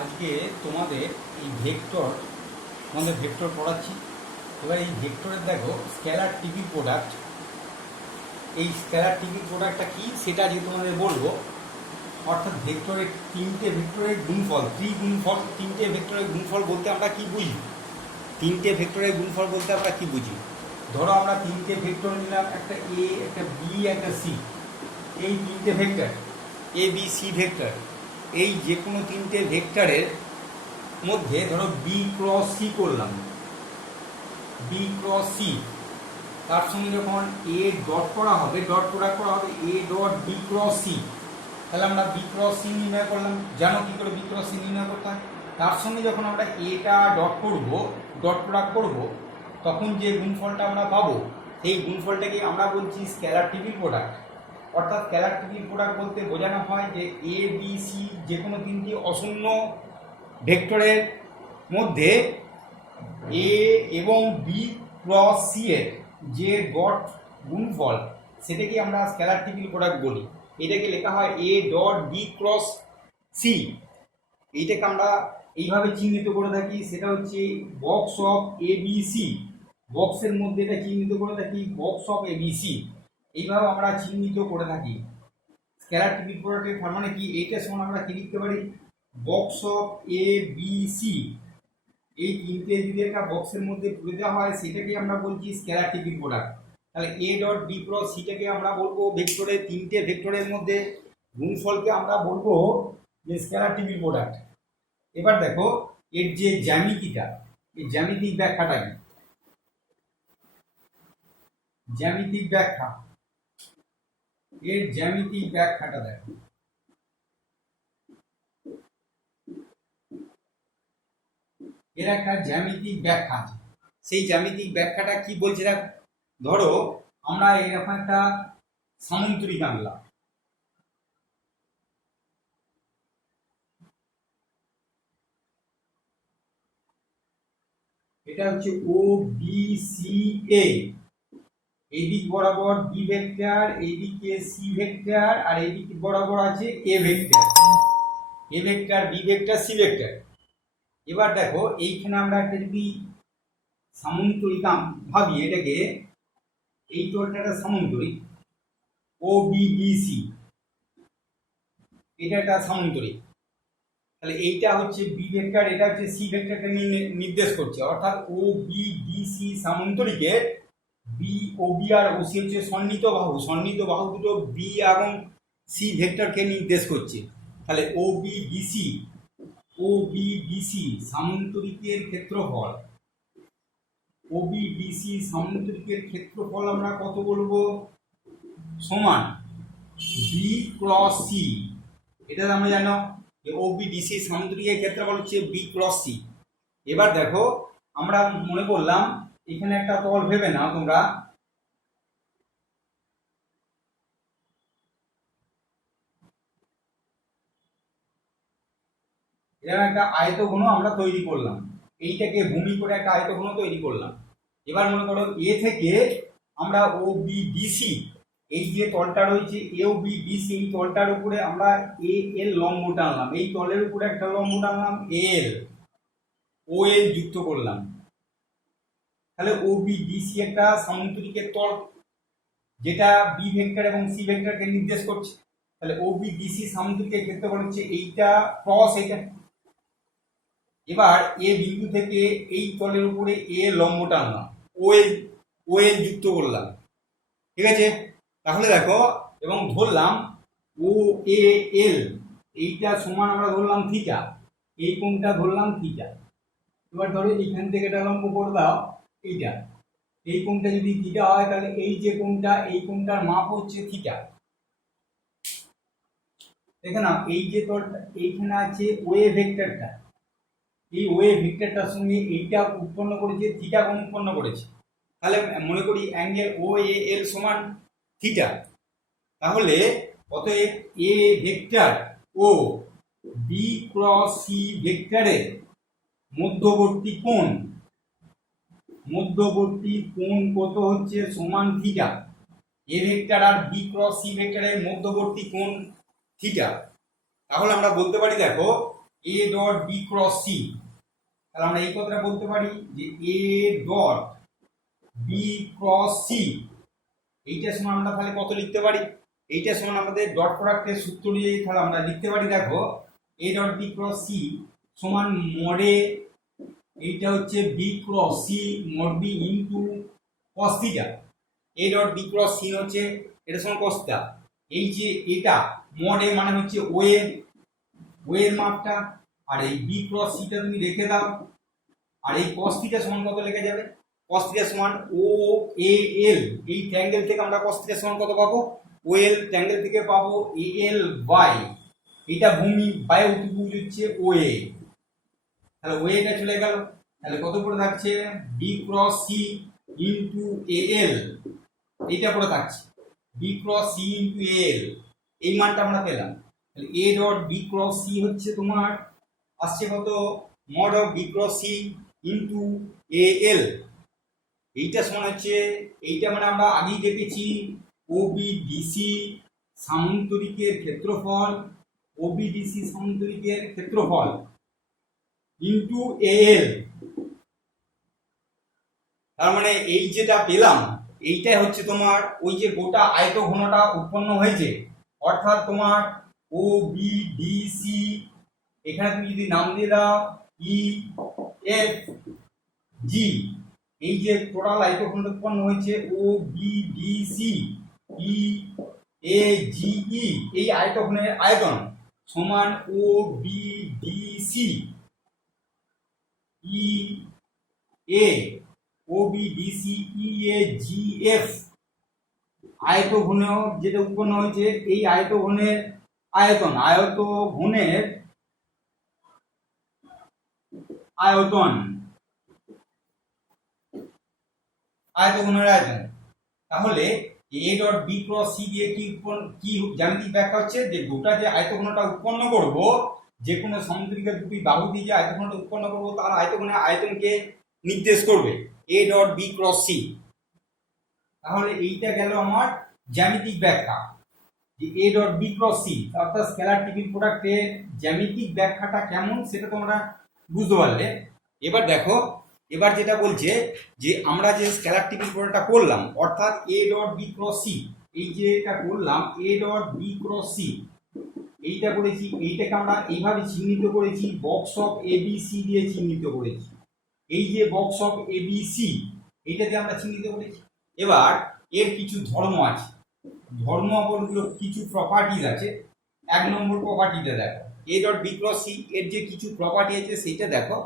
আজকে তোমাদের এই ভেক্টর পড়াচ্ছি। এবার এই ভেক্টরের দেখো স্কেলার টিপি প্রোডাক্ট, এই স্কেলার টিপি প্রোডাক্টটা কি সেটা আজকে তোমাদের বলবো। অর্থাৎ তিনটে ভেক্টরের গুণফল, তিনটে ভেক্টরের গুণফল বলতে আমরা কি বুঝি? তিনটে ভেক্টরের গুণফল বলতে আমরা কি বুঝি? ধরো আমরা তিনটে ভেক্টর নিলাম, একটা এ, একটা বি, একটা সি। এই তিনটে vector A B C vector, এই যে কোনো তিনটে ভেক্টরের মধ্যে ধরো বি ক্রস সি করলাম, বি ক্রস সি, তার সঙ্গে যখন এ ডট করা হবে, ডট প্রোডাক্ট করা হবে A dot B cross C, তাহলে আমরা বি ক্রস সি নির্ণয় করলাম। জানো কি করে বি ক্রস সি নির্ণয় করতে হয়? তার সঙ্গে যখন আমরা এটা ডট করব, ডট প্রোডাক্ট করব, তখন যে গুণফলটা আমরা পাবো সেই গুণফলটাকে আমরা বলছি স্কেলার টিপি প্রোডাক্ট। অর্থাৎ স্কেলার টিপি প্রোডাক্ট বলতে বোঝানো হয় যে এ বি সি যে কোনো তিনটি অশূন্য ভেক্টরের মধ্যে এ এবং বি ক্রস সি এর যে ডট গুণফল সেটাকে আমরা স্কেলার টিপি প্রোডাক্ট বলি। এটাকে লেখা হয় A dot B cross C. এইটাকে আমরা এইভাবে চিহ্নিত করে থাকি, সেটা হচ্ছে box of A B C. বক্সের মধ্যে এটা চিহ্নিত করে থাকি box of A B C. এইভাবে আমরা চিহ্নিত করে থাকি স্কেলার টিপি প্রোডাক্টের। তার মানে কি, এইটার সমান আমরা কি লিখতে পারি? Box of A B C. এই তিনটে যদি একটা বক্সের মধ্যে তুলে দেওয়া হয় সেটাকে আমরা বলছি স্কেলার টিপি প্রোডাক্ট। তাহলে এ ডট বি ক্রস সিটাকে আমরা বলবো ভেক্টরের, তিনটে ভেক্টরের মধ্যে গুণফলকে আমরা বলবো যে স্কেলার টিপি প্রোডাক্ট। এবার দেখো এর যে জ্যামিতিটা, এই জ্যামিতিক ব্যাখ্যাটা কি? জ্যামিতিক ব্যাখ্যা, এর জ্যামিতিক ব্যাখ্যাটা দেখো। এর একটা জ্যামিতিক ব্যাখ্যা আছে, সেই জ্যামিতিক ব্যাখ্যাটা কি বলছে দেখ। ধরো আমরা এরকম একটা সামন্তরিক আনলাম, এটা হচ্ছে ও বি সি এ। এইদিক বরাবর বি ভেক্টর, এইদিকে সি ভেক্টর, আর এইদিক বরাবর আছে A vector. A vector, B vector, C vector. এবার দেখো এইখানে আমরা একটা যদি সামন্তরিক ভাবি, এটাকে, এই তলটা একটা সামন্তরিক ও বি ডি সি, এটা একটা সামন্তরিক। তাহলে এইটা হচ্ছে বি ভেক্টর, এটা হচ্ছে সি ভেক্টরকে নির্দেশ করছে। অর্থাৎ ও বি ডি সি সামন্তরিকের বি ও বি আর ও সি হচ্ছে সন্নিহিত বাহু, সন্নিহিত বাহু দুটো বি এবং সি ভেক্টরকে নির্দেশ করছে। তাহলে ও বি ডি সি, ও বি ডি সি সামন্তরিকের ক্ষেত্রফল, ও বি ডি সি সামন্তরিকের ক্ষেত্রফল আমরা কত বলবো? সমান বি ক্রস সি। এটা আমরা জানো যে ও বি ডি সি সামন্তরিকের ক্ষেত্রফল হচ্ছে বি ক্রস সি। এবার দেখো আমরা মনে করলাম এখানে একটা তল ভেবে নাও তোমরা, এরকম একটা আয়তঘন আমরা তৈরি করলাম, এইটাকে ভূমি করে একটা আয়তঘন তৈরি করলাম। এবার মনে করো এ থেকে আমরা ও বি ডি সি, এই যে তলটা রয়েছে এ ও বি ডি সি, এই তলটার উপরে আমরা এ এল লম্ব টানলাম, এই তলের উপরে একটা লম্ব টানলাম এল, ও এল যুক্ত করলাম। তাহলে ও বি ডি সি একটা সামন্তরিকের তল, যেটা বি ভেক্টর এবং সি ভেক্টরকে নির্দেশ করছে। তাহলে ও বি ডি সি সামন্তরিকের ক্ষেত্রফল হচ্ছে এইটা ক্রস এইটা। এবার এ বিন্দু থেকে এই তলের উপরে এ লম্ব টানলাম, ও এল যুক্ত করলাম, ঠিক আছে? তাহলে দেখো, এবং ধরলাম ও এ এল, এইটা সমান আমরা ধরলাম থিটা, এই কোণটা ধরলাম থিটা। এবার ধরো এইখান থেকে এটা লম্ব করে দাও এইটা, এই কোণটা যদি থিটা হয় তাহলে এই যে কোণটা, এই কোণটার মাপ হচ্ছে থিটা। দেখে নাও এই যে তলটা এইখানে আছে ওয়ে ভেক্টরটা, এই ওয়ে ভেক্টরটার সঙ্গে এইটা উৎপন্ন করেছে থিটা কোণ উৎপন্ন করেছে। তাহলে মনে করি অ্যাঙ্গেল ও এ এল সমান থিটা। তাহলে অতএব এ ভেক্টর ও বি ক্রস সি ভেক্টরের মধ্যবর্তী কোণ, কত হচ্ছে? সমান থিটা। এ ভেক্টর আর বি ক্রস সি ভেক্টরের মধ্যবর্তী কোণ থিটা। তাহলে আমরা বলতে পারি দেখো A dot B cross C, তাহলে আমরা এই কথাটা বলতে পারি যে A dot B cross C এইটার সমান আমরা তাহলে কত লিখতে পারি, এইটার সমান আমাদের ডট প্রোডাক্টের সূত্র দিয়ে তাহলে আমরা লিখতে পারি, দেখো A dot B cross C সমান মডে, এইটা হচ্ছে B cross C mod B into cos theta. A dot B cross C হচ্ছে এটা সমান কস থিটা, এই যে এটা মড এ মানে হচ্ছে ওয়ের মাপটা, আর এই বি ক্রস সিটা তুমি রেখে দাও, আর এই কস থিটা সমান কত লেখা যাবে, কস থিটা সমান ও এ এল, এই ট্রায়াঙ্গেল থেকে আমরা কস থিটা সমান কত পাবো, ও এল ট্রায়াঙ্গেল থেকে পাবো এ এল বাই, এটা ভূমি বাই অতিভুজ হচ্ছে ও এ, তাহলে ও এটা চলে গেল, তাহলে কত পড়ে থাকছে b cross c into a l, এইটা পড়ে থাকছে b cross c into a l, এই মানটা আমরা পেলাম। তাহলে এ ডট বি ক্রস সি হচ্ছে তোমার আসছে কত mod of b cross c into a l, এইটা সমান হচ্ছে, এইটা মানে আমরা আগেই দেখেছি ওবিডিসি সামান্তরিকের ক্ষেত্রফল, ওবিডিসি সামান্তরিকের ক্ষেত্রফল ইনটু এ এল, তার মানে এই যেটা পেলাম এইটাই হচ্ছে তোমার ওই যে গোটা আয়তঘনটা উৎপন্ন হয়েছে, অর্থাৎ তোমার ও বি ডি সি, এখানে তুমি যদি নাম দিয়ে দাও ই এফ জি, এই যে টোটাল আয়তঘনটা উৎপন্ন হয়েছে ও বি ডি সি ই এ জি ই, এই আয়তঘনের আয়তন সমান ও বি ডি সি ই এ ও বি ডি সি ই এ জি এফ, আয়তঘন যেটা উৎপন্ন হয়েছে এই আয়তঘনের আয়তন, আয়তঘনের আয়তন, আয়তঘনের আয়তন। তাহলে এ ডট বি ক্রস সি দিয়ে কি জ্যামিতিক ব্যাখ্যা হচ্ছে যে গোটা যে আয়তঘনটা উৎপন্ন করব, যে কোনো সমান্তরিকের দুটি বাহু দিয়ে যে আয়তঘনটা উৎপন্ন করব তার আয়তঘনের আয়তনকে নির্দেশ করবে A dot B cross C. তাহলে এইটা গেল আমার জ্যামিতিক ব্যাখ্যা যে A dot B cross C, অর্থাৎ স্কেলার টিপিক প্রোডাক্টের জ্যামিতিক ব্যাখ্যাটা কেমন সেটা তোমরা বুঝতে পারলে। এবার দেখো, এবার যেটা বলছে যে আমরা যে স্কেলার টিপিক প্রোডাক্টটা করলাম অর্থাৎ A dot B cross C, এই যে এটা করলাম A dot B cross C, এইটা করেছি, এইটাকে আমরা এইভাবে চিহ্নিত করেছি box of A B C দিয়ে চিহ্নিত করেছি, এই যে box of A B C এইটা দিয়ে আমরা চিহ্নিত করেছি। এবার এর কিছু ধর্ম আছে, ধর্মগুলো কিছু প্রপার্টিজ আছে। এক নম্বর প্রপার্টিটা দেখো A dot B cross C এর যে কিছু প্রপার্টি আছে সেইটা দেখো,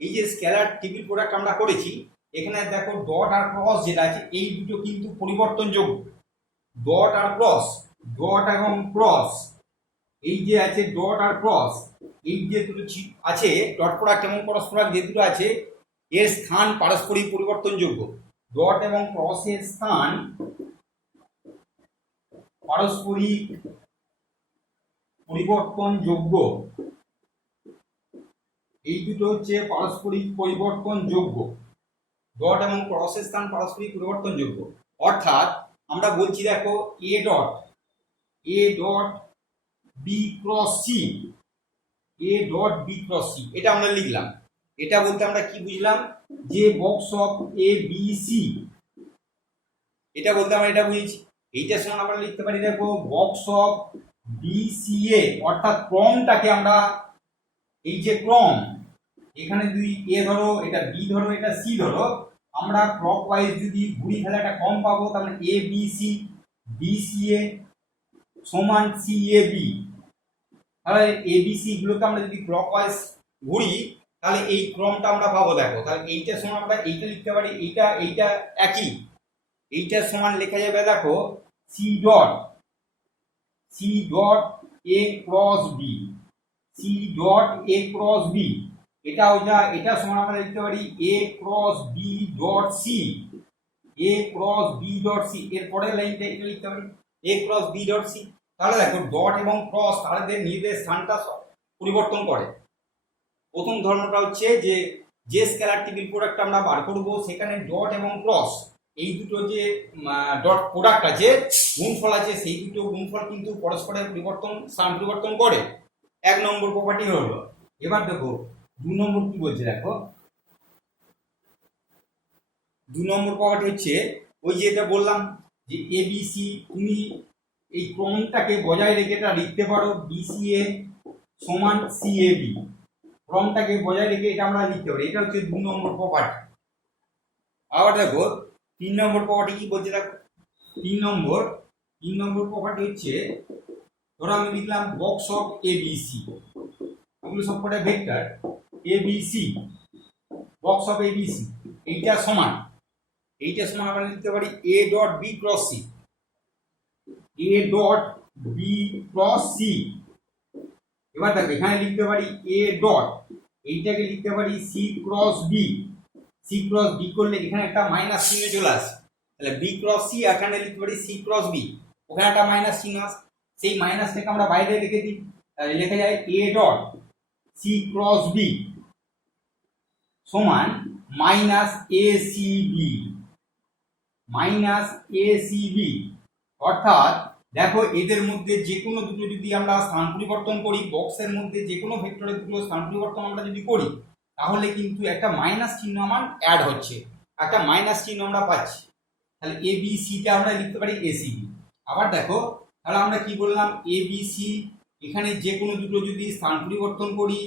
এই যে স্কেলার টিপিক প্রোডাক্ট আমরা করেছি এখানে দেখো ডট আর ক্রস যেটা আছে এই দুটো কিন্তু পরিবর্তনযোগ্য, ডট আর ক্রস, ডট এবং ক্রস, এই যে আছে ডট আর ক্রস, এই যে দুটো আছে ডট প্রোডাক্ট এবং ক্রস প্রোডাক্ট যে দুটো আছে এর স্থান পারস্পরিক পরিবর্তনযোগ্য, ডট এবং ক্রসের স্থান পারস্পরিক পরিবর্তনযোগ্য, এই দুটো হচ্ছে পারস্পরিক পরিবর্তনযোগ্য, ডট এবং ক্রসের স্থান পারস্পরিক পরিবর্তনযোগ্য। অর্থাৎ আমরা বলছি দেখো A dot B cross C, A dot B cross C এটা আমরা লিখলাম, এটা বলতে আমরা কি বুঝলাম যে box of A B C, এটা বলতে আমরা এটা বুঝেছি। এইটার সমান আমরা লিখতে পারি দেখো বক্স অফ বি সি এ, অর্থাৎ ক্রমটাকে আমরা, এই যে ক্রম এখানে দুই এ ধরো, এটা বি ধরো, এটা সি ধরো, আমরা ক্লকওয়াইজ যদি ঘুরি তাহলে একটা ক্রম পাবো, তাহলে A B C B C এ সমান সি এ বি, তাহলে এ বি সি গুলোকে আমরা যদি ক্লকওয়াইজ ঘুরি তাহলে এই ক্রমটা আমরা পাবো। দেখো তাহলে এইটার সমান আমরা এইটা লিখতে পারি, এইটা একই, এইটার সমান লেখা যাবে দেখো C dot A cross B, C dot A cross B, এটা সমান আমরা লিখতে পারি A cross B dot C, A cross B dot C, এর পরের লাইনটা এটা লিখতে পারি A cross B dot C. তাহলে দেখো ডট এবং ক্রস তাদের নিজেদের স্থানটা পরিবর্তন করে। প্রথম ধর্মটা হচ্ছে যে স্কেলার টিপিক প্রোডাক্ট আমরা বার করব সেখানে ডট এবং ক্রস এই দুটো যে ডট প্রোডাক্ট আছে গুণফল আছে, সেই দুটো গুণফল কিন্তু পরস্পরের স্থান পরিবর্তন করে। এক নম্বর প্রপার্টি হলো। এবার দেখো 2 নম্বর কি বলছে, দেখো 2 নম্বর প্রপার্টি হচ্ছে ওই যে এটা বললাম যে এবিসি, তুমি এই ক্রমটাকে বজায় রেখে এটা লিখতে পারো বিসিএ সমান সিএবি, ক্রমটাকে বজায় রেখে এটা আমরা লিখতে পারি। এটা হচ্ছে 2 নম্বর প্রপার্টি। আবার দেখো 3 নম্বর প্রপার্টি কি বলছে, দেখো 3 নম্বর প্রপার্টি হচ্ছে, ধরো আমি লিখলাম বক্স অফ এবিসি, এগুলো সব কটা vector ABC, box of ABC, এইটা সমান আমরা লিখতে পারি A dot B cross C, A dot B cross C. এবার দেখো এখানে লিখতে পারি এ ডট, এইটাকে লিখতে পারি C cross B, C cross B করলে এখানে একটা মাইনাস চিহ্ন চলে আসে, তাহলে বি ক্রস সি, এখানে লিখতে পারি সি ক্রস বি, ওখানে একটা মাইনাস চিহ্ন আসে, সেই মাইনাসটাকে আমরা বাইরে রেখে দিই, তাহলে লেখা যায় a dot c cross b সমান minus a c b, minus a c b. অর্থাৎ দেখো এদের মধ্যে যে কোনো দুটো যদি আমরা স্থান পরিবর্তন করি, বক্সের মধ্যে যে কোনো ভেক্টরের দুটো স্থান পরিবর্তন আমরা যদি করি, তাহলে কিন্তু একটা মাইনাস চিহ্ন আমার অ্যাড হচ্ছে, একটা মাইনাস চিহ্ন আমরা পাচ্ছি। তাহলে এ বি সিটা আমরা লিখতে পারি এসিবি। আবার দেখো তাহলে আমরা কি বললাম, এ বি সি, এখানে যে কোনো দুটো যদি স্থান পরিবর্তন করি,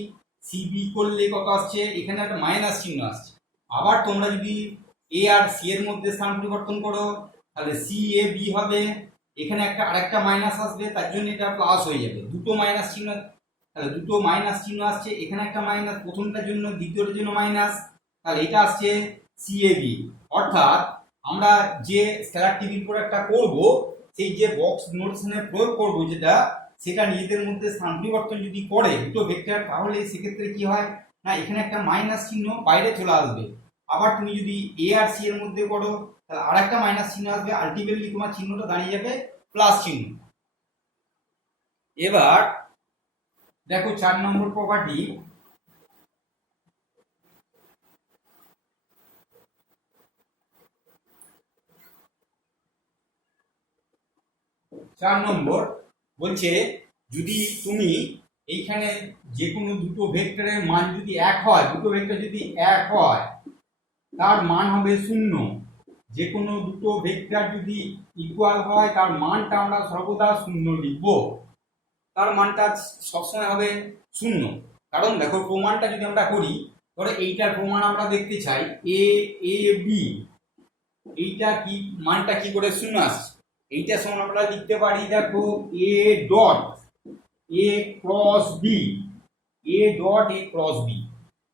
সিবি করলে কত আসছে, এখানে একটা মাইনাস চিহ্ন আসছে। আবার তোমরা যদি এ আর সি এর মধ্যে স্থান পরিবর্তন করো, তাহলে সি এ বি হবে, এখানে একটা আরেকটা মাইনাস আসবে, তার জন্য এটা প্লাস হয়ে যাবে, দুটো মাইনাস চিহ্ন, তাহলে দুটো মাইনাস চিহ্ন আসছে, এখানে একটা মাইনাস প্রথমটার জন্য, দ্বিতীয়টার জন্য মাইনাস, তাহলে এটা আসছে সিএবি। অর্থাৎ আমরা যে স্কেলার টিভির প্রোডাক্টটা করব, সেই যে বক্স নোটেশনে প্রয়োগ করব যেটা, সেটা নিজেদের মধ্যে স্থান পরিবর্তন যদি করে দুটো ভেক্টর, তাহলে সেক্ষেত্রে কি হয় না, এখানে একটা মাইনাস চিহ্ন বাইরে চলে আসবে। আবার তুমি যদি এ আর সি এর মধ্যে করো, তাহলে আর একটা মাইনাস চিহ্ন আসবে, আলটিমেটলি তোমার চিহ্নটা দাঁড়িয়ে যাবে প্লাস চিহ্ন। এবার দেখো 4 নম্বর প্রপার্টি, 4 নম্বর বলছে যদি তুমি এইখানে যে কোনো দুটো ভেক্টরের মান যদি এক হয়, দুটো ভেক্টর যদি এক হয়, তার মান হবে 0। যে কোনো দুটো ভেক্টর যদি ইকুয়াল হয়, তার মানটা আমরা সর্বদা 0 লিখব, তার মানটা সবসময় হবে 0। কারণ দেখো প্রমাণটা যদি আমরা করি, ধরো এইটার প্রমাণ আমরা দেখতে চাই এ এ বি, এইটা কি মানটা কি করে 0 আসছে, এইটা সমান আমরা লিখতে পারি, দেখো A dot A cross B, A dot A cross B.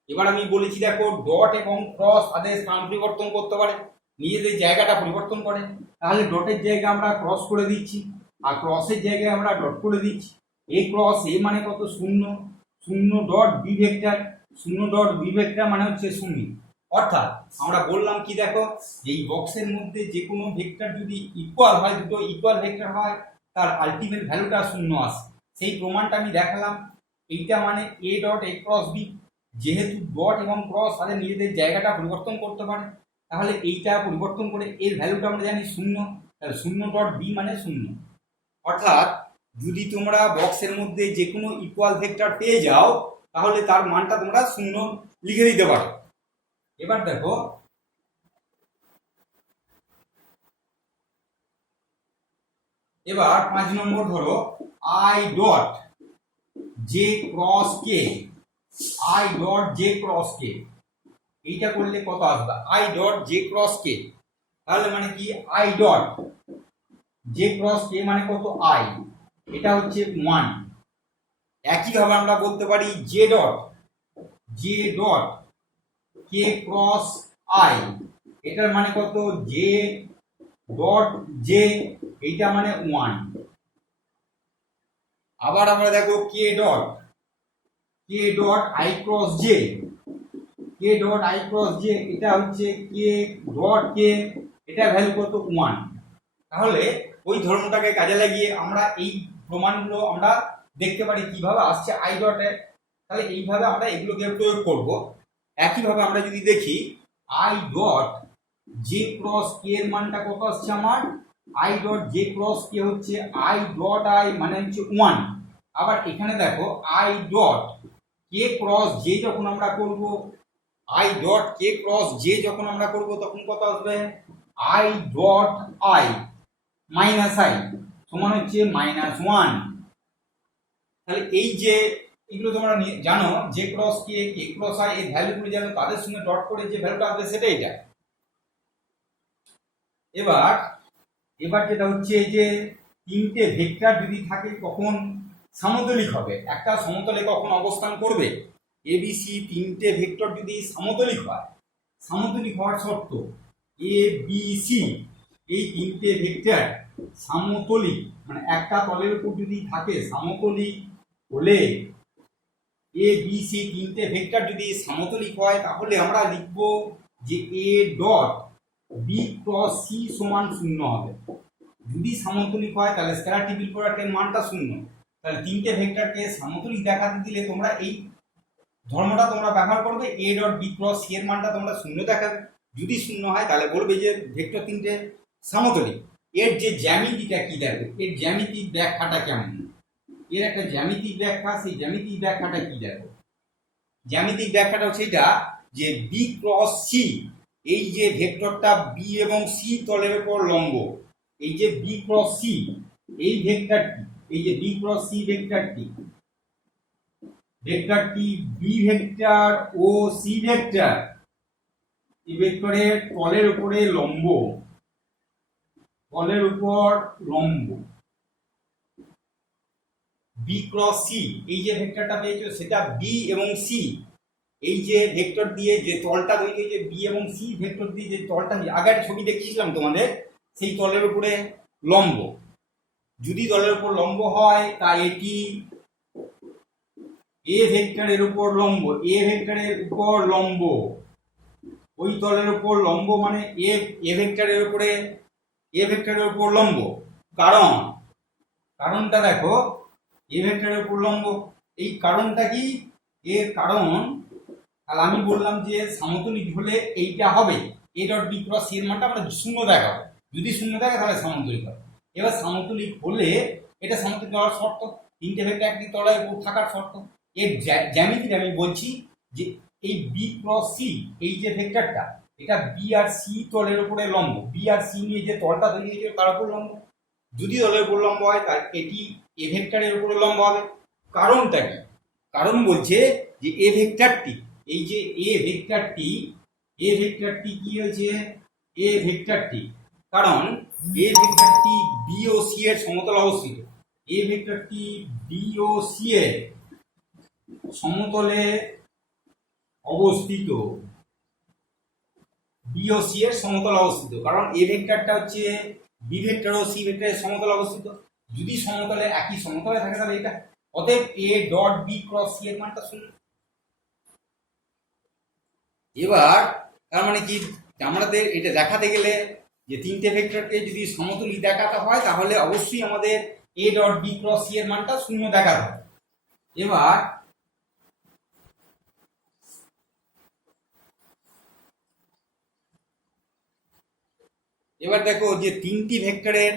এবার আমি বলেছি দেখো ডট এবং ক্রস তাদের স্থান পরিবর্তন করতে পারে, নিজেদের জায়গাটা পরিবর্তন করে, তাহলে ডটের জায়গায় আমরা ক্রস করে দিচ্ছি, আর ক্রসের জায়গায় আমরা ডট করে দিচ্ছি। এ ক্রস এ মানে কত, 0, 0 dot B vector, 0 dot B vector মানে হচ্ছে 0। অর্থাৎ আমরা বললাম কি, দেখো এই বক্সের মধ্যে যে কোনো ভেক্টর যদি ইকুয়াল হয়, দুটো ইকুয়াল ভেক্টর হয়, তার আলটিমেট ভ্যালুটা 0 আসে। সেই প্রমাণটা আমি দেখালাম। এইটা মানে A dot A cross B, যেহেতু ডট এবং ক্রস তাদের নিজেদের জায়গাটা পরিবর্তন করতে পারে, তাহলে এইটা পরিবর্তন করে এর ভ্যালুটা আমরা জানি 0, তাহলে 0 ডট বি মানে 0। অর্থাৎ যদি তোমরা বক্সের মধ্যে যে কোনো ইকুয়াল ভেক্টর পেয়ে যাও, তাহলে তার মানটা তোমরা 0 লিখে দিতে পারো। এবার দেখো এবার 5 নম্বর, ধরো I dot J cross K, I dot J cross কে, এইটা করলে কত আসবে, আই ডট জে ক্রস কে, তাহলে মানে কি আই ডট জে ক্রস কে মানে কত, আই, এটা হচ্ছে 1। একইভাবে আমরা বলতে পারি J dot K cross I, এটার মানে কত, জে ডট জে, এইটা মানে 1। আবার আমরা দেখো k dot i cross j, k dot i cross j, এটা হচ্ছে কে ডট কে, এটা ভ্যালু কত, 1। তাহলে ওই ধর্মটাকে কাজে লাগিয়ে আমরা এই প্রমাণগুলো আমরা দেখতে পারি কিভাবে আসছে আই ডটে, তাহলে এইভাবে আমরা এগুলোকে প্রয়োগ করব। একইভাবে আমরা যদি দেখি আই ডট জে ক্রস কে এর মানটা কত আসছে আমার, আই ডট জে ক্রস কে হচ্ছে আই ডট আই মানে হচ্ছে 1। আবার এখানে দেখো I dot K cross J যখন আমরা করব, I dot K cross J যখন আমরা করব তখন কত আসবে, I dot I minus I সমান হচ্ছে -1। তাহলে এই যে এগুলো তোমরা জানো, J cross K, K cross I এর ভ্যালুগুলো জানো, তাদের সঙ্গে ডট করে যে ভ্যালুটা আসবে সেটা এটা। এবার যেটা হচ্ছে যে তিনটে ভেক্টর যদি থাকে কখন সমতলিক হবে, একটা সমতলে কখন অবস্থান করবে, এ বি সি তিনটে ভেক্টর যদি সমতলিক হয়, সমতলিক হওয়ার শর্ত এ বি সি এই তিনটে ভেক্টর সমতলিক, মানে একটা তলের উপর যদি থাকে সমতলিক হলে, এ বি সি তিনটে ভেক্টর যদি সমতলিক হয় তাহলে আমরা লিখব যে A dot B cross C সমান 0 হবে। যদি সমতলিক হয় তাহলে স্কেলার টিপির প্রোডাক্টের মানটা 0। তাহলে তিনটে ভেক্টরকে সমতলিক দেখাতে দিলে তোমরা এই ধর্মটা তোমরা ব্যবহার করবে, A dot B cross C এর মানটা তোমরা 0 দেখাবে। যদি 0 হয় তাহলে বলবে যে ভেক্টর তিনটে সমতলিক। এর যে জ্যামিতিটা কি দেখো, এর জ্যামিতিক ব্যাখ্যাটা কেমন, এর একটা জ্যামিতিক ব্যাখ্যা, সেই জ্যামিতিক ব্যাখ্যাটা কি দেখো, জ্যামিতিক ব্যাখ্যাটা হচ্ছে এটা যে বি ক্রস সি, এই যে ভেক্টরটা বি এবং সি তলের উপর লম্ব, এই যে বি ক্রস সি এই ভেক্টরটি, এই যে বি ক্রস সি ভেক্টরটি বি ভেক্টর ও সি ভেক্টর, এই ভেক্টরের তলের উপরে লম্ব, তলের উপর লম্ব বি ক্রস সি, এই যে ভেক্টরটা পেয়েছো সেটা বি এবং সি, এই যে ভেক্টর দিয়ে যে তলটা তৈরি হয়েছে বি এবং সি ভেক্টর দিয়ে যে তলটা, আগে একটা ছবি দেখিয়েছিলাম তোমাদের, সেই তলের উপরে লম্ব। যদি তলের উপর লম্ব হয় তা এটি এ ভেক্টরের উপর লম্ব, এ ভেক্টরের উপর লম্ব, ওই তলের উপর লম্ব মানে এ ভেক্টরের উপরে, এ ভেক্টরের উপর লম্ব। কারণটা দেখো, এ ভেক্টরের উপর লম্ব, এই কারণটা কি, এর কারণ, তাহলে আমি বললাম যে সমতলিক হলে এইটা হবে, A dot B cross C এর মানটা আমরা 0 দেখাবো, যদি 0 দেখে তাহলে সমতলিক হবে। এবার সমতলিক হলে এটা সমতলিক হওয়ার শর্ত, তিনটে ভেক্টর একটি তলায় উপর থাকার শর্ত। এর জ্যামিতিটা আমি বলছি যে এই বি ক্রস সি এই যে ভেক্টরটা, এটা বি আর সি তলের উপরে লম্ব, বি আর সি নিয়ে যে তলটা তৈরি হয়েছে তার উপর লম্ব। যদি তলের উপর লম্ব হয় তাহলে এটি এ ভেক্টরের উপরে লম্ব হবে। কারণটা কি, কারণ বলছে যে এ ভেক্টরটি, এই যে এ ভেক্টরটি কি হয়েছে, এ ভেক্টরটি, কারণ এ ভেক্টরটি বি ও সি এর সমতলে অবস্থিত, এ ভেক্টরটি বি ও সি এর সমতলে অবস্থিত, বি ও সি এর সমতলে অবস্থিত, কারণ এ ভেক্টরটা হচ্ছে বি ভেক্টর ও সি ভেক্টরের সমতলে অবস্থিত। যদি সমতলে একই সমতলে থাকে তাহলে এটা, অতএব A dot B cross C এর মানটা 0। এবার তার মানে কি, আমাদের এটা দেখাতে গেলে যে তিনটে ভেক্টরকে যদি সমতলিক দেখাতে হয় তাহলে অবশ্যই আমাদের A dot B cross C এর মানটা 0 দেখাতে হবে। এবার দেখো যে তিনটি ভেক্টরের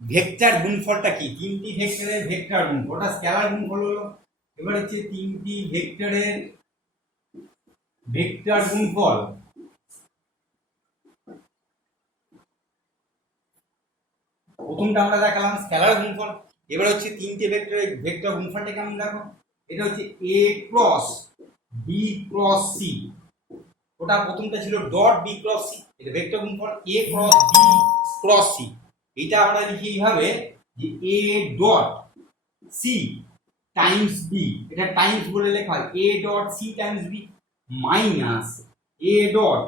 ভেক্টর গুণফলটা কি, তিনটি ভেক্টরের ভেক্টর গুণফল, ওটা স্কেলার গুণফল হলো। এবার হচ্ছে তিনটি ভেক্টরের ভেক্টর গুণফল, প্রথমটা আমরা দেখালাম স্কেলার গুণফল। এবার হচ্ছে তিনটে ভেক্টরের ভেক্টর গুণফলটা কেমন দেখো, এটা হচ্ছে এ ক্রস বি ক্রস সি, ওটা প্রথমটা ছিল ডট বি ক্রস সি, এটা ভেক্টর গুণফল A cross B cross C. এটা আমরা লিখি এইভাবে যে A dot C times B, এটা টাইমস বলে লেখা হয়, A dot C times B minus A dot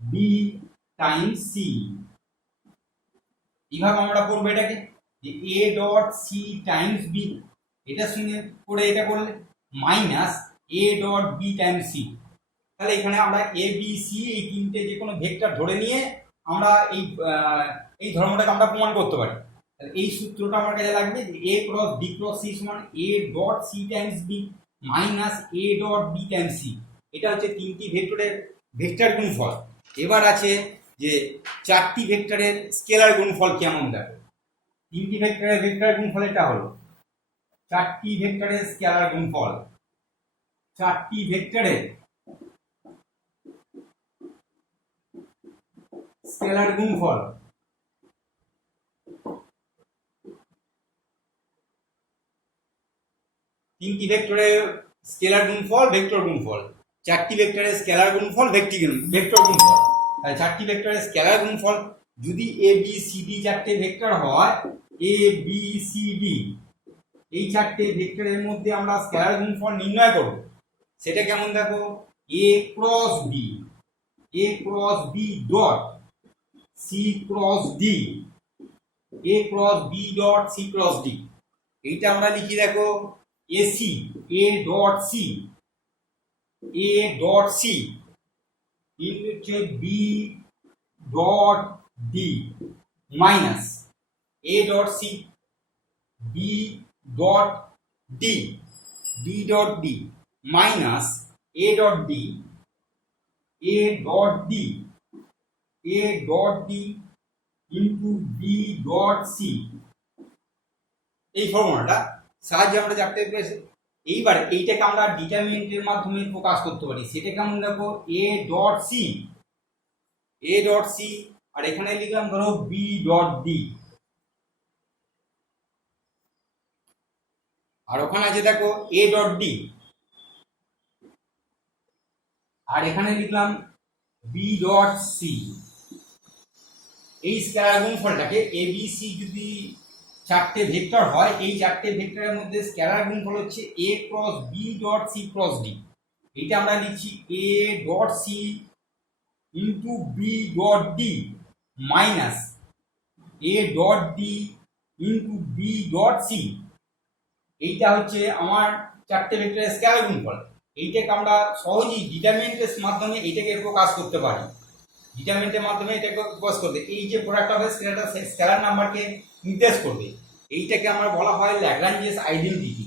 B times C. এইভাবে আমরা করবো এটাকে যে A dot C times B, এটার সঙ্গে করে এটা করলে মাইনাস এ ডট বি টাইমস সি। তাহলে এখানে আমরা এ বি সি এই তিনটে যে কোনো ভেক্টর ধরে নিয়ে আমরা এই ধর্মটাকে আমরা প্রমাণ করতে পারি। তাহলে এই সূত্রটা আমার কাছে লাগবে যে A cross B cross C সমান A dot C times B minus A dot B times C. এটা হচ্ছে তিনটি ভেক্টরের ভেক্টর গুণফল। এবার আছে যে চারটি ভেক্টরের স্কেলার গুণফল কেমন দেখো, তিনটি ভেক্টরের ভেক্টর গুণফল এটা হলো, চারটি ভেক্টরের স্কেলার গুণফল চারটি ভেক্টরের স্কেলার গুণফল তিনটি ভেক্টরের স্কেলার গুণফল ভেক্টর গুণফল, চারটি ভেক্টরের স্কেলার গুণফল ভেক্টর গুণফল। তাহলে চারটি ভেক্টরের স্কেলার গুণফল যদি এ বি সি ডি চারটে ভেক্টর হয়, এ বি সি ডি এই চারটে ভেক্টরের মধ্যে আমরা স্কেলার গুণফল নির্ণয় করব। সেটা কেমন দেখো, a cross B dot c cross d, a cross B dot c cross d. এইটা আমরা লিখি দেখো এসি, এ ডট সি হচ্ছে বি ডট ডি মাইনাস এ dot c b dot d minus এ dot d into b dot c. এই ফর্মুলাটা সাহায্যে আমরা চারটে পেয়েছি। এইবার এইটাকে আমরা ডিটারমিনেন্টের মাধ্যমে প্রকাশ করতে পারি। সেটা কেমন দেখো, এ ডট সি আর এখানে লিখলাম ধরো বি ডট ডি, আর ওখানে আছে দেখো এ ডট ডি, আর এখানে লিখলাম বি ডট সি। এই স্কেলার গুণফলটাকে এ বি সি যদি চারটে ভেক্টর হয়, এই চারটে ভেক্টরের মধ্যে স্কেলার গুণফল হচ্ছে এ cross B dot c cross d. এইটা আমরা লিখছি a dot c into b dot d minus A dot d into b dot c. এইটা হচ্ছে আমার চারটে ভেক্টরের স্কেলার গুণফল। এইটাকে আমরা সহজেই ডিটারমিনেন্টের মাধ্যমে এইটাকে প্রকাশ করতে পারি। ডিটারমিনেন্টের মাধ্যমে এটাকে প্রকাশ করতে এই যে প্রোডাক্ট হবে স্কেলার নাম্বারকে নির্দেশ করবে। এইটাকে আমরা বলা হয় ল্যাগ্রাঞ্জেস আইডেন্টিটি।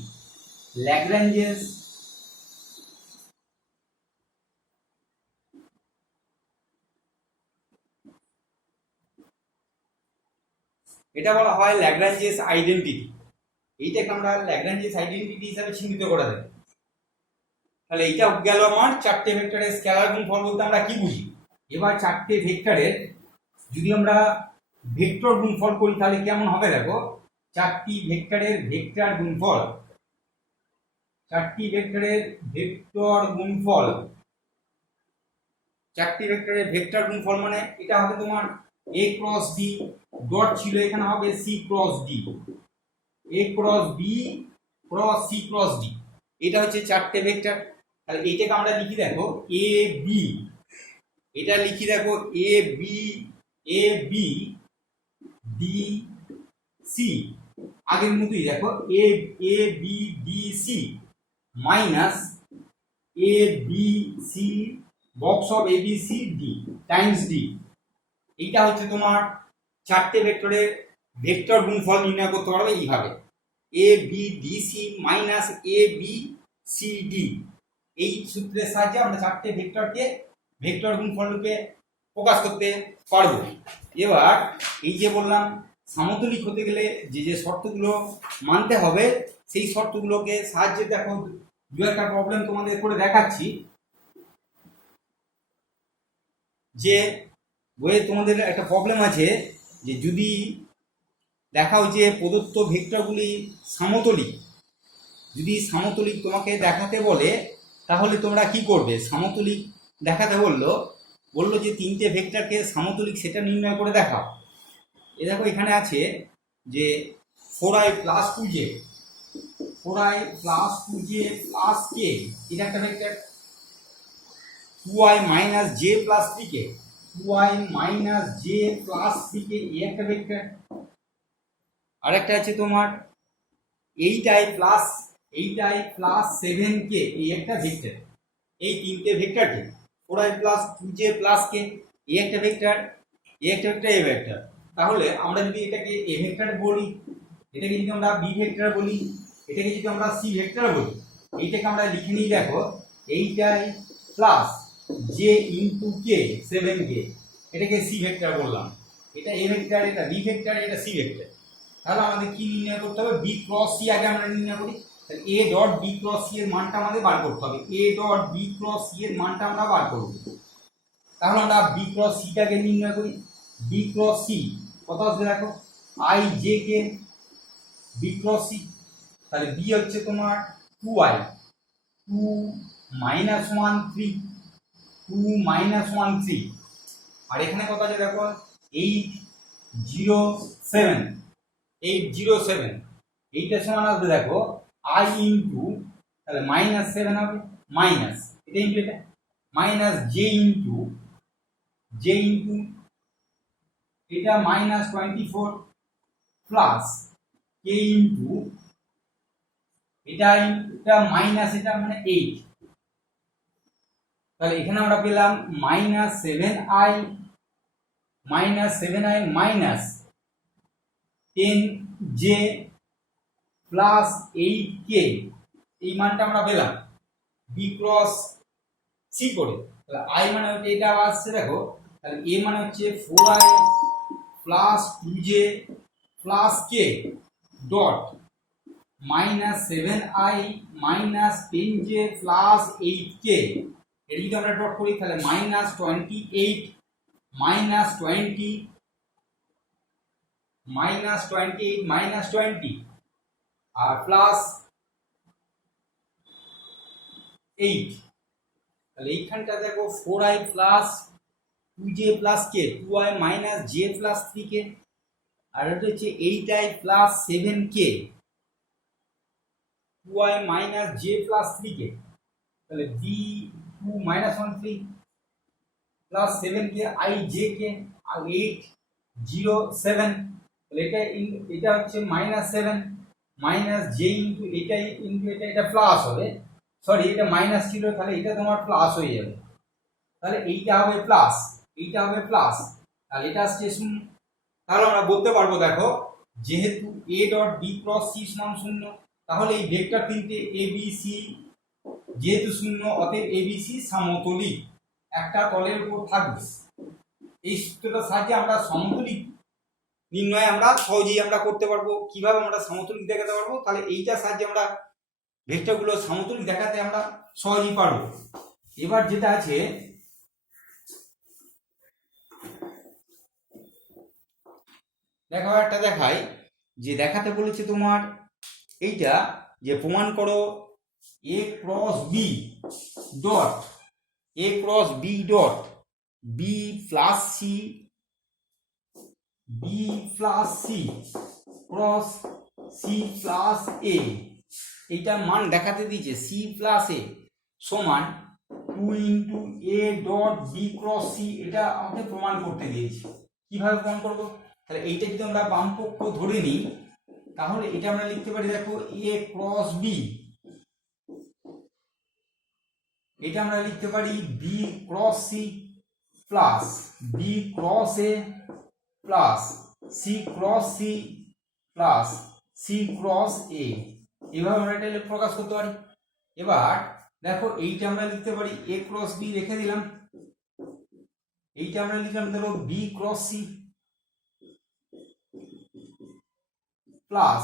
এটা বলা হয় ল্যাগ্রাঞ্জেস আইডেন্টিটি। এইটাকে আমরা ল্যাগ্রাঞ্জেস আইডেন্টিটি হিসাবে চিহ্নিত করা যায়। তাহলে এইটা গেল আমার চারটে ভেক্টরের স্কেলার গুণফল বলতে আমরা কি বুঝি। এবার চারটে ভেক্টরের যদি আমরা ভেক্টর গুণফল করি তাহলে কেমন হবে দেখো, চারটি ভেক্টরের ভেক্টর গুণফল মানে এটা হবে তোমার এ ক্রস ডি ডট ছিল, এখানে হবে c cross d, a cross B cross c cross d. এটা হচ্ছে চারটে ভেক্টর। তাহলে এইটাকে আমরা লিখি দেখো এ বি, এটা লিখি দেখো এ বি ডি সি, আগের মতোই দেখো a b d c minus a B c box of A B c d times d. এইটা হচ্ছে তোমার চারটে ভেক্টরের ভেক্টর গুণফল নির্ণয় করতে পারবে এইভাবে, এ b d c minus a B c D. এই সূত্রের সাহায্যে আমরা চারটে ভেক্টরকে ভেক্টর গুণফলকে প্রকাশ করতে পারবো। এবার এই যে বললাম সামতুলিক হতে গেলে যে যে শর্তগুলো মানতে হবে, সেই শর্তগুলোকে সাহায্যে দেখো দু একটা প্রবলেম তোমাদের করে দেখাচ্ছি। যে বইয়ে তোমাদের একটা প্রবলেম আছে যে যদি দেখাও যে প্রদত্ত ভেক্টরগুলি সমতলিক, যদি সমতলিক তোমাকে দেখাতে বলে তাহলে তোমরা কি করবে। সমতলিক দেখাতে বললো যে তিনটে ভেক্টরকে সমতলিক সেটা নির্ণয় করে দেখাও। এ দেখো এখানে আছে যে 4i plus 2j plus k এটা একটা vector, 2i minus j plus 3k এই একটা ভেক্টর। আর একটা আছে তোমার 8i প্লাস 7k এই একটা ভেক্টর। এই তিনটে ভেক্টরকে 4i plus 2j plus k এই একটা ভেক্টর, এই ভেক্টর। তাহলে আমরা যদি এটাকে এ ভেক্টর বলি, এটাকে যদি আমরা বি ভেক্টর বলি, এটাকে যদি আমরা সি ভেক্টর বলি, এইটাকে আমরা লিখে নিই দেখো 8i plus j into k 7k, এটাকে সি ভেক্টর বললাম। এটা এ ভেক্টর, এটা বি ভেক্টর, এটা সি ভেক্টর। তাহলে আমাদের কি নির্ণয় করতে হবে, বি ক্রস সি আগে আমরা নির্ণয় করি। A dot B cross C এর মানটা আমাদের বার করতে হবে। A dot B cross C এর মানটা আমরা বার করব। তাহলে আমরা বি ক্রস সিটাকে নির্ণয় করি। বি ক্রস সি কত আসবে দেখো, I J K B cross C. তাহলে বি হচ্ছে তোমার 2i, 2 মাইনাস 1 3, 2 মাইনাস 1 3। আর এখানে কত আছে দেখো, 807, 807। এইটার সমান আসবে দেখো i ইন্টু, তাহলে মাইনাস 7 হবে, মাইনাস এটা ইন্টু এটা, মাইনাস জে ইন্টু এটা মাইনাস 24 প্লাস কে ইন্টু এটা মাইনাস এটা মানে 8। তাহলে এখানে আমরা পেলাম minus 7i minus 10j plus 8k, এই মানটা আমরা পেলাম বি ক্রস সি করে। তাহলে i মানে হচ্ছে এটা আসছে দেখো, তাহলে a মানে হচ্ছে 4i plus 2j plus k dot minus 7i minus 10j plus 8k। এটা যদি আমরা ডট করি তাহলে মাইনাস 28 মাইনাস 20 মাইনাস 28 মাইনাস 20 আর প্লাস 8। তাহলে এইখানটা দেখো 4i plus 2j plus k, 2i minus j plus 3k, আর এটা হচ্ছে 8i plus 7k, 2i minus j plus 3k। তাহলে d2 minus 1 3 plus 7k i j k আর 807। তাহলে এটা হচ্ছে মাইনাস 7 মাইনাস j ইন্টু এটা প্লাস হবে, সরি এটা minus ছিল, তাহলে এটা তোমার প্লাস হয়ে যাবে। তাহলে এইটা হবে প্লাস, এইটা হবে প্লাস, তাহলে এটা আসছে 0। তাহলে আমরা বলতে পারবো দেখো, যেহেতু a dot b cross c সমান 0, তাহলে এই ভেক্টর তিনটে a b c যেহেতু 0, অতএব a b c সমতলিক একটা তলের উপর থাকবে। এই সূত্রটার সাহায্যে আমরা সমতলিক নির্ণয় আমরা সহজেই আমরা করতে পারবো। কিভাবে আমরা সমতলিক দেখাতে পারবো, তাহলে এইটার সাহায্যে আমরা ভেক্টরগুলো সমতলিক দেখাতে আমরা সহজেই পারবো। এবার যেটা আছে, দেখো একটা দেখাই, যে দেখাতে বলেছে তোমার এইটা, যে প্রমাণ করো a cross b dot b plus c cross c plus a, এইটার মান দেখাতে দিয়েছে c প্লাস a সমান 2 into a dot b cross c। এটা আমাকে প্রমাণ করতে দিয়েছে। কিভাবে প্রমাণ করবো, তাহলে এইটা যদি আমরা বাম পক্ষ ধরে নিই, তাহলে এটা আমরা লিখতে পারি দেখো a ক্রস b, এটা আমরা লিখতে পারি b cross c plus b cross a plus c cross c plus c cross a। এভাবে আমরা এটা প্রকাশ করতে পারি। এবার দেখো এইটা আমরা লিখতে পারি a ক্রস b, রেখে দিলাম, এইটা আমরা লিখলাম ধরো b cross c plus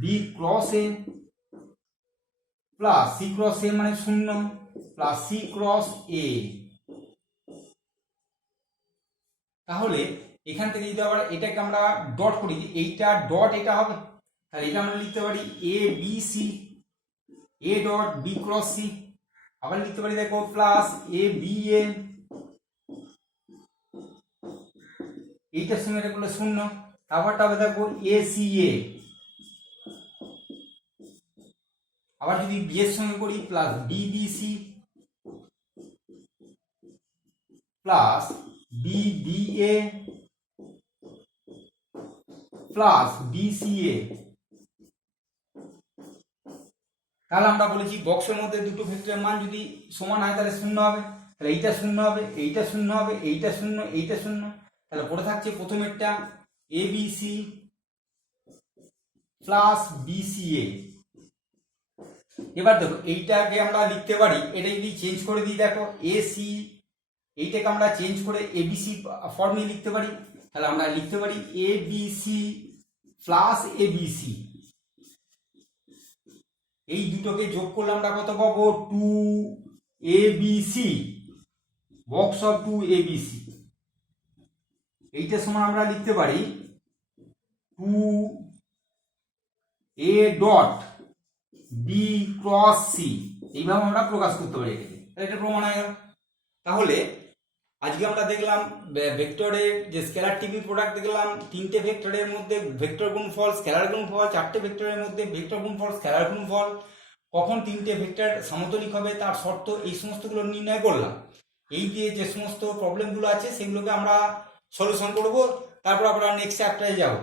b cross a plus c cross a মানে 0 প্লাস c ক্রস a। তাহলে এখান থেকে যদি আবার এটাকে আমরা ডট করি, এইটা ডট এটা হবে, তাহলে এটা আমরা লিখতে পারি a b c, a dot b cross c। আবার লিখতে পারি দেখো প্লাস a b a, এইটার সঙ্গে এটা করলে 0, তারপরটা হবে দেখো a c a। আবার যদি b এর সঙ্গে করি plus b b c plus b b a plus b c a। তাহলে আমরা বলেছি বক্সের মধ্যে দুটো ভেক্টরের মান যদি সমান হয় তাহলে 0 হবে, তাহলে এইটা 0 হবে, এইটা 0 হবে, এইটা 0, এইটা 0। তাহলে পড়ে থাকছে প্রথমেরটা a b c plus b c a। এবার দেখো এইটাকে আমরা লিখতে পারি, এটা যদি চেঞ্জ করে দিই দেখো a c, এইটাকে আমরা চেঞ্জ করে a b c ফর্মে লিখতে পারি। তাহলে আমরা লিখতে পারি a b c plus a b c এই দুটোকে যোগ করলে আমরা কত পাবো, 2abc, বক্স অফ 2abc। এইটার সমান আমরা লিখতে পারি 2a dot b cross c, এইভাবে আমরা প্রকাশ করতে পারি এটাকে। এটা প্রমাণ হয়ে গেল। তাহলে আজকে আমরা দেখলাম ভেক্টরের যে স্কেলার টিপি প্রোডাক্ট দেখলাম, তিনটে ভেক্টরের মধ্যে ভেক্টর গুণফল, স্কেলার গুণফল, চারটে ভেক্টরের মধ্যে ভেক্টর গুণফল, স্কেলার গুণফল, কখন তিনটে ভেক্টর সমতলিক হবে তার শর্ত, এই সমস্তগুলো নির্ণয় করলাম। এই দিয়ে যে সমস্ত প্রবলেমগুলো আছে সেগুলোকে আমরা সলিউশন করব, তারপর আমরা নেক্সট চ্যাপ্টারে যাব।